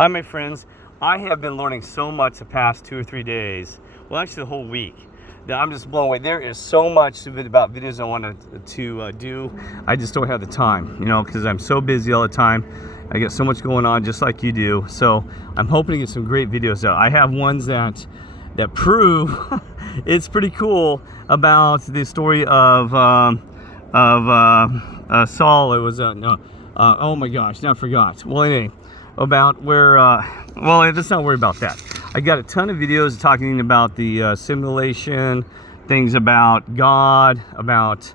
Hi, my friends. I have been learning so much the past 2 or 3 days, well, actually the whole week, that I'm just blown away. There is so much about videos I want to do. I just don't have the time, because I'm so busy all the time. I get so much going on, just like you do. So I'm hoping to get some great videos out. I have ones that prove it's pretty cool about the story of Saul. It was oh my gosh, now I forgot. Well, anyway, about where well, let's not worry about that. I got a ton of videos talking about the simulation, things about God, about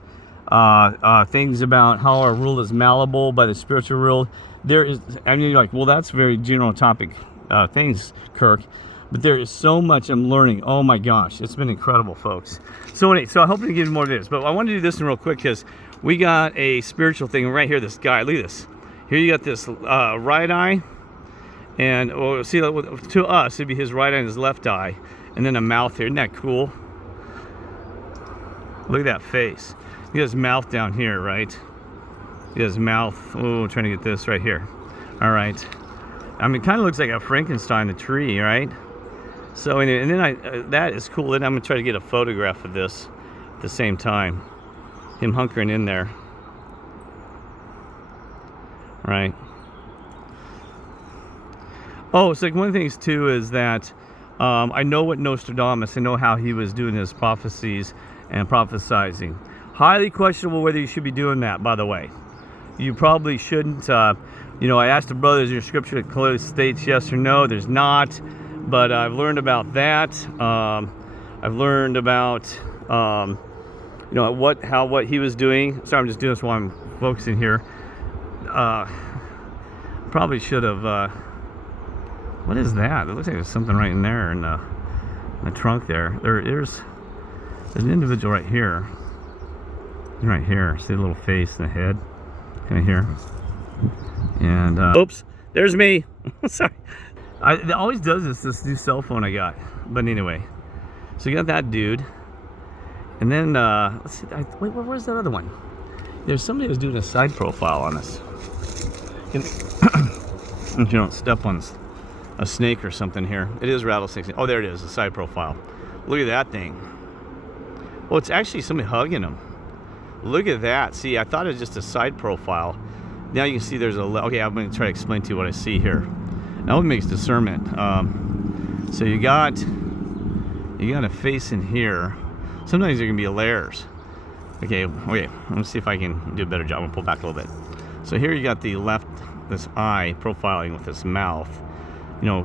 things about how our world is malleable by the spiritual world. There is, I mean, you're like, well, that's very general topic things, Kirk, but there is so much I'm learning. Oh my gosh, it's been incredible, folks. So anyway, so I hope to give you more videos, but I want to do this one real quick because we got a spiritual thing right here. This guy, look at this. Here you got this right eye, and well, see, to us it'd be his right eye and his left eye, and then a mouth here. Isn't that cool? Look at that face. He has mouth down here, right? He has mouth. Oh, I'm trying to get this right here. All right. I mean, it kind of looks like a Frankenstein, the tree, right? So, and then that is cool. Then I'm gonna try to get a photograph of this at the same time. Him hunkering in there. Right. Oh, it's like one of the things too is that I know what Nostradamus, I know how he was doing his prophecies and prophesizing. Highly questionable whether you should be doing that, by the way. You probably shouldn't. I asked the brothers, your scripture clearly states yes or no. There's not, but I've learned about that. I've learned about what he was doing. Sorry, I'm just doing this while I'm focusing here. Probably should have. What is that? It looks like there's something right in there in the trunk there. There's an individual right here. Right here. See the little face and the head, kind of here. And oops, there's me. Sorry. It always does this new cell phone I got. But anyway, so you got that dude, and then let's see. Wait, where's that other one? There's somebody who's doing a side profile on us. If you don't step on a snake or something here. It is rattlesnake. Oh, there it is, a side profile. Look at that thing. Well, it's actually somebody hugging him. Look at that. See, I thought it was just a side profile. Now you can see there's okay, I'm going to try to explain to you what I see here. Now it makes discernment. So you got a face in here. Sometimes there can be layers. Okay, let's see if I can do a better job. I'm going to pull back a little bit. So here you got the left, this eye profiling with this mouth,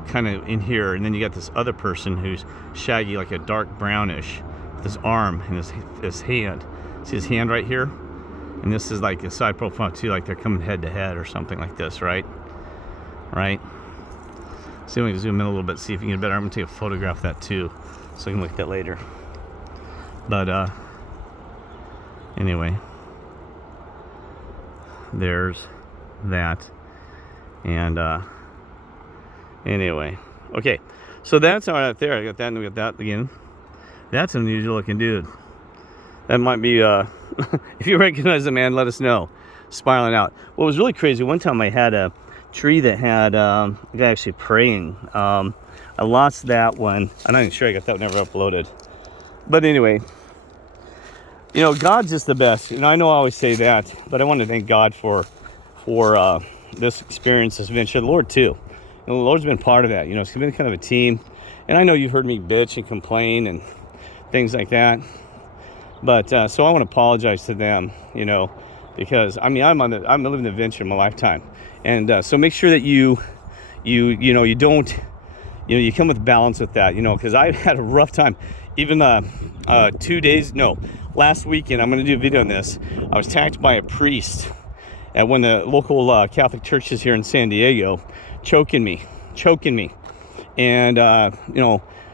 kind of in here, and then you got this other person who's shaggy, like a dark brownish, with his arm and his hand. See his hand right here? And this is like a side profile too, like they're coming head to head or something like this, right? Right? See, we can zoom in a little bit, see if you can get better. I'm gonna take a photograph of that too, so I can look at that later. But anyway, there's that. And anyway, okay, so that's all right there. I got that, and we got that again. That's an unusual looking dude. That might be if you recognize the man, let us know. Spiraling out. What was really crazy, one time I had a tree that had a guy actually praying. I lost that one. I'm not even sure I got that one never uploaded. But anyway, God's just the best. I know I always say that, but I want to thank God for this experience, this adventure. The Lord too. The Lord's been part of that. It's been kind of a team. And I know you've heard me bitch and complain and things like that. But so I want to apologize to them, because I'm living the adventure in my lifetime. And so make sure that you don't, you come with balance with that, because I've had a rough time. Even last weekend, I'm going to do a video on this. I was attacked by a priest at one of the local Catholic churches here in San Diego, choking me, and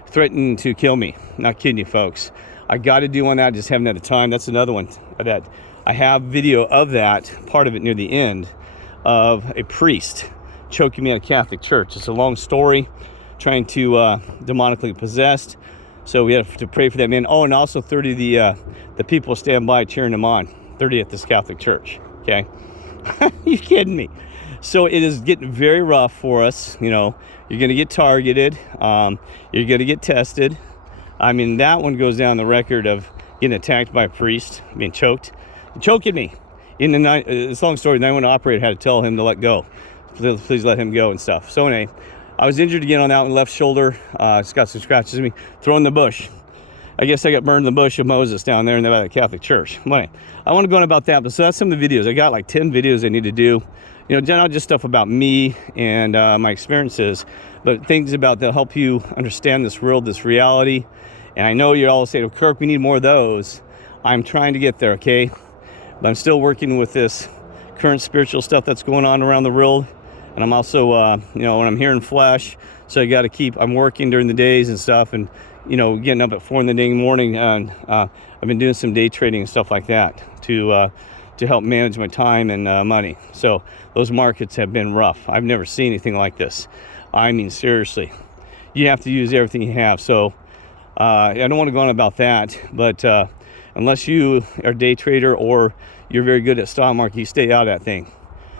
threatened to kill me. Not kidding you, folks. I got to do one that I just haven't had the time. That's another one that I have video of, that part of it near the end, of a priest choking me at a Catholic church. It's a long story, trying to demonically possessed. So we have to pray for that man. Oh, and also 30 of the people stand by cheering him on. 30 at this Catholic church. Okay, you kidding me? So it is getting very rough for us. You know, you're going to get targeted. You're going to get tested. I mean, that one goes down the record of getting attacked by a priest, being choked, choking me. In the night, it's a long story. The 911 operator had to tell him to let go. Please let him go and stuff. So anyway, I was injured again on that one, left shoulder. It's got some scratches in me. Thrown in the bush. I guess I got burned in the bush of Moses down there in the Catholic Church. Anyway, I want to go on about that. But so that's some of the videos. I got like 10 videos I need to do. You know, not just stuff about me and my experiences, but things about that help you understand this world, this reality. And I know you're all saying, oh, Kirk, we need more of those. I'm trying to get there, okay? But I'm still working with this current spiritual stuff that's going on around the world. And I'm also, you know, when I'm here in flesh, so I got to keep, I'm working during the days and stuff, and, you know, getting up at 4 in the morning. And I've been doing some day trading and stuff like that to help manage my time and money. So those markets have been rough. I've never seen anything like this. I mean, seriously, you have to use everything you have. So I don't want to go on about that, but unless you are a day trader or you're very good at stock market, you stay out of that thing.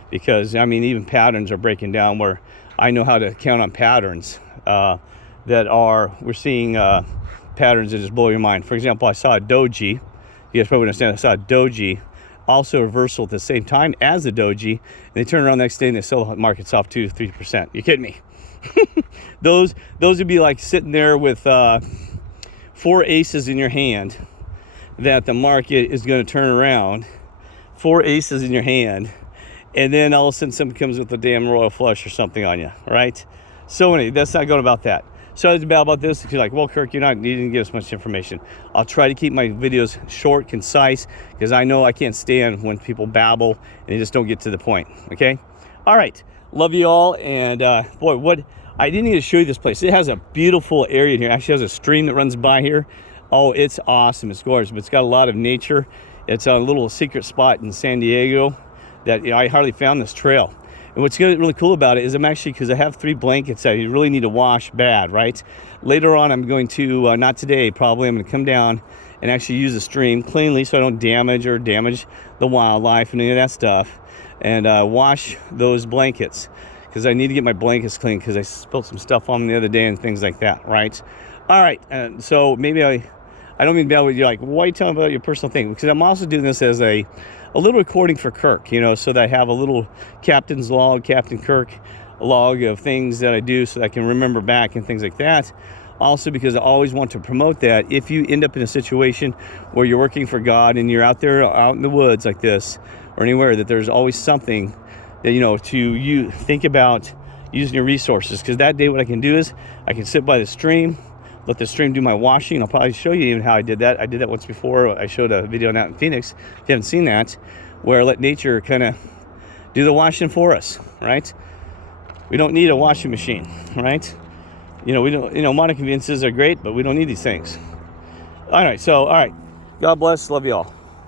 Because, I mean, even patterns are breaking down where I know how to count on patterns that are, we're seeing patterns that just blow your mind. For example, I saw a doji. You guys probably understand. I saw a doji, also reversal at the same time as the doji. And they turn around the next day and they sell the markets off 2-3%. You're kidding me. those would be like sitting there with 4 aces in your hand that the market is going to turn around. 4 aces in your hand. And then all of a sudden somebody comes with a damn royal flush or something on you, right? So anyway, that's not going about that. So I was about this because you're like, well, Kirk, you didn't give us much information. I'll try to keep my videos short, concise, because I know I can't stand when people babble and they just don't get to the point, okay? All right, love you all. And boy, what, I didn't even show you this place. It has a beautiful area in here. Actually, it has a stream that runs by here. Oh, it's awesome. It's gorgeous, but it's got a lot of nature. It's a little secret spot in San Diego that, you know, I hardly found this trail. And what's really cool about it is I'm actually, because I have 3 blankets that you really need to wash bad, right? Later on, I'm going to, not today, probably, I'm going to come down and actually use the stream cleanly so I don't damage the wildlife and any of that stuff. And wash those blankets, because I need to get my blankets clean because I spilled some stuff on them the other day and things like that, right? All right, so maybe I don't mean to be able to, you're like, why are you telling about your personal thing? Because I'm also doing this as a little recording for Kirk, you know, so that I have a little captain's log, Captain Kirk log of things that I do so that I can remember back and things like that. Also, because I always want to promote that if you end up in a situation where you're working for God and you're out there, out in the woods like this or anywhere, that there's always something that, you know, you think about using your resources. Because that day what I can do is I can sit by the stream, let the stream do my washing. I'll probably show you even how I did that. I did that once before. I showed a video on that in Phoenix. If you haven't seen that, where I let nature kind of do the washing for us, right? We don't need a washing machine, right? You know, we don't, you know, modern conveniences are great, but we don't need these things. All right, so, all right. God bless. Love you all.